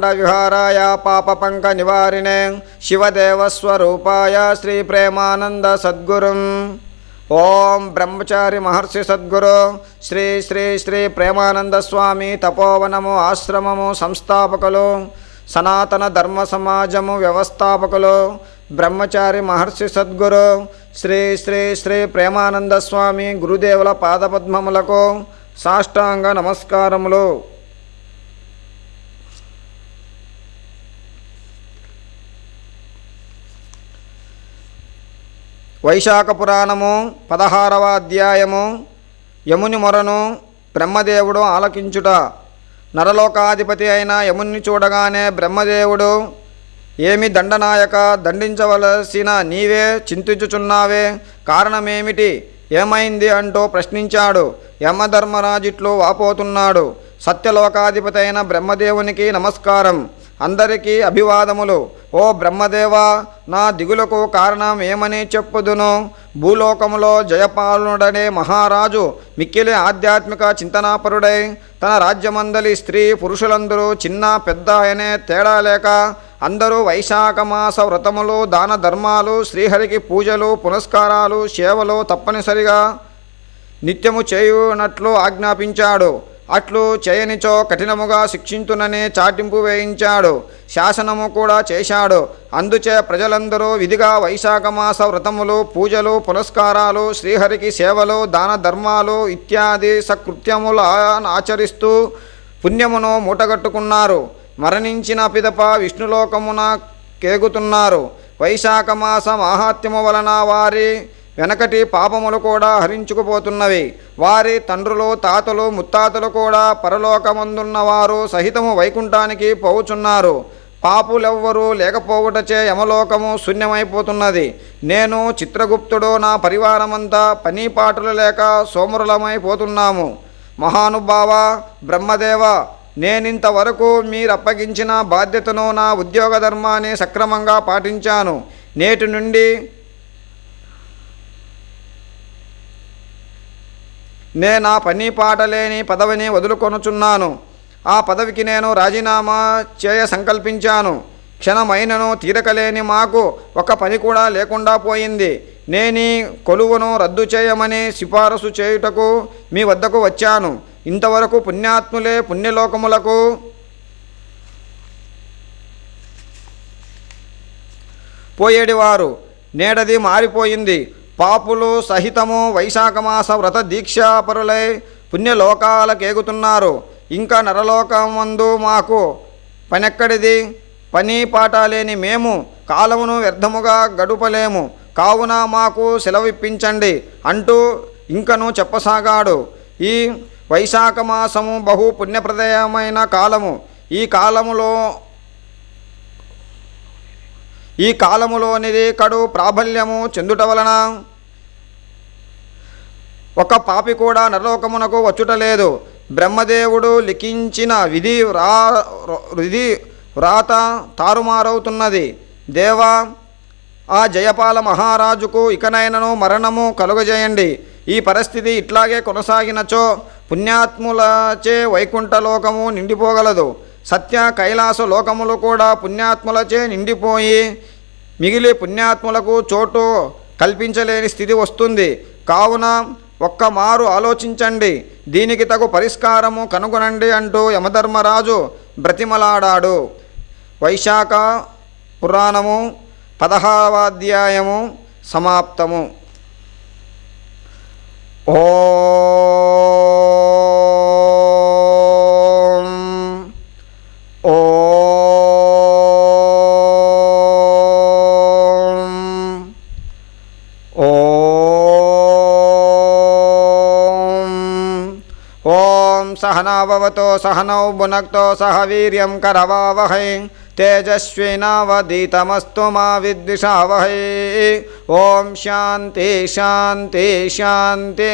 ब्रह्मांड विहाराय पापपंक निवारिणे शिवदेवस्वरूपाय श्री प्रेमानंद सद्गुरुं ओम ब्रह्मचारी महर्षि सद्गुरु श्री श्री श्री प्रेमानंद स्वामी तपोवनमु आश्रममु संस्थापकुलु सनातन धर्म समाजमु व्यवस्थापकुलु ब्रह्मचारी महर्षि सद्गुरु श्री श्री श्री प्रेमानंद स्वामी गुरुदेवुల पादपद्ममुలకు साष्टांग नमस्कारमुలు। వైశాఖ పురాణము 16వ అధ్యాయము యముని మొరను బ్రహ్మదేవుడు ఆలకించుట। నరలోకాధిపతి అయిన యముని చూడగానే బ్రహ్మదేవుడు, ఏమి దండనాయక, దండించవలసిన నీవే చింతించుచున్నావే, కారణమేమిటి, ఏమైంది అంటూ ప్రశ్నించాడు। యమధర్మరాజిట్లు వాపోతున్నాడు। సత్యలోకాధిపతి అయిన బ్రహ్మదేవునికి నమస్కారం, అందరికీ అభివాదములు। ఓ బ్రహ్మదేవా, నా దిగులకు కారణం ఏమని చెప్పుదును? భూలోకములో జయపాలుడనే మహారాజు మిక్కిలి ఆధ్యాత్మిక చింతనాపరుడై తన రాజ్యమందలి స్త్రీ పురుషులందరూ చిన్న పెద్ద అనే తేడా లేక అందరూ వైశాఖ మాస వ్రతములు, దాన ధర్మాలు, శ్రీహరికి పూజలు, పునస్కారాలు, సేవలు తప్పనిసరిగా నిత్యము చేయునట్లు ఆజ్ఞాపించాడు। అట్లు చేయనిచో కఠినముగా శిక్షించునని చాటింపు వేయించాడు, శాసనము కూడా చేశాడు। అందుచే ప్రజలందరూ విధిగా వైశాఖ మాస వ్రతములు, పూజలు, పునస్కారాలు, శ్రీహరికి సేవలు, దాన ధర్మాలు ఇత్యాది సకృత్యములు ఆచరిస్తూ పుణ్యమును మూటగట్టుకున్నారు। మరణించిన పిదప విష్ణులోకమున కేగుతున్నారు। వైశాఖ మాస మాహాత్మ్యము వలన వారి వెనకటి పాపములు కూడా హరించుకుపోతున్నవి। వారి తండ్రులు, తాతలు, ముత్తాతలు కూడా పరలోకమందున్నవారు సహితము వైకుంఠానికి పోవుచున్నారు। పాపులెవ్వరూ లేకపోవుటచే యమలోకము శూన్యమైపోతున్నది। నేను చిత్రగుప్తుడు, నా పరివారమంతా పనీపాటులు లేక సోమరులమైపోతున్నాము। మహానుభావ బ్రహ్మదేవ, నేనింతవరకు మీరప్పగించిన బాధ్యతను, నా ఉద్యోగ ధర్మాన్ని సక్రమంగా పాటించాను। నేటి నుండి నా పని పాట లేని పదవిని వదులుకొనుచున్నాను। ఆ పదవికి నేను రాజీనామా చేయ సంకల్పించాను। క్షణమైనను తీరకలేని మాకు ఒక పని కూడా లేకుండా పోయింది। నేనీ కొలువును రద్దు చేయమని సిఫారసు చేయుటకు మీ వద్దకు వచ్చాను। ఇంతవరకు పుణ్యాత్ములే పుణ్యలోకములకు పోయేడివారు, నేడది మారిపోయింది। పాపులు సహితము వైశాఖమాస వ్రత దీక్షాపరులై పుణ్యలోకాలకేగుతున్నారు। ఇంకా నరలోకమందు మాకు పనెక్కడిది? పని పాట లేని మేము కాలమును వ్యర్థముగా గడుపలేము, కావున మాకు సెలవిప్పించండి అంటూ ఇంకను చెప్పసాగాడు। ఈ వైశాఖ మాసము బహు పుణ్యప్రదమైన కాలము। ఈ కాలములోనిది కడు ప్రాబల్యము చెందుట వలన ఒక పాపి కూడా నరలోకమునకు వచ్చుటలేదు। బ్రహ్మదేవుడు లిఖించిన విధి వ్రాత తారుమారవుతున్నది। దేవా, ఆ జయపాల మహారాజుకు ఇకనైనను మరణము కలుగజేయండి। ఈ పరిస్థితి ఇట్లాగే కొనసాగినచో పుణ్యాత్ములచే వైకుంఠలోకము నిండిపోగలదు। సత్య కైలాస లోకములు కూడా పుణ్యాత్ములచే నిండిపోయి మిగిలి పుణ్యాత్ములకు చోటు కల్పించలేని స్థితి వస్తుంది। కావున ఒక్క మారు ఆలోచించండి, దీనికి తగు పరిష్కారము కనుగొనండి అంటూ యమధర్మరాజు బ్రతిమలాడాడు। వైశాఖ పురాణము 16వ అధ్యాయము సమాప్తము। सहनाववतो सहनौ भुनक्तो सह वीर्यं करवावहै तेजस्विनावधीतमस्तु मा विद्विषावहै। ओम शांति शांति शांति।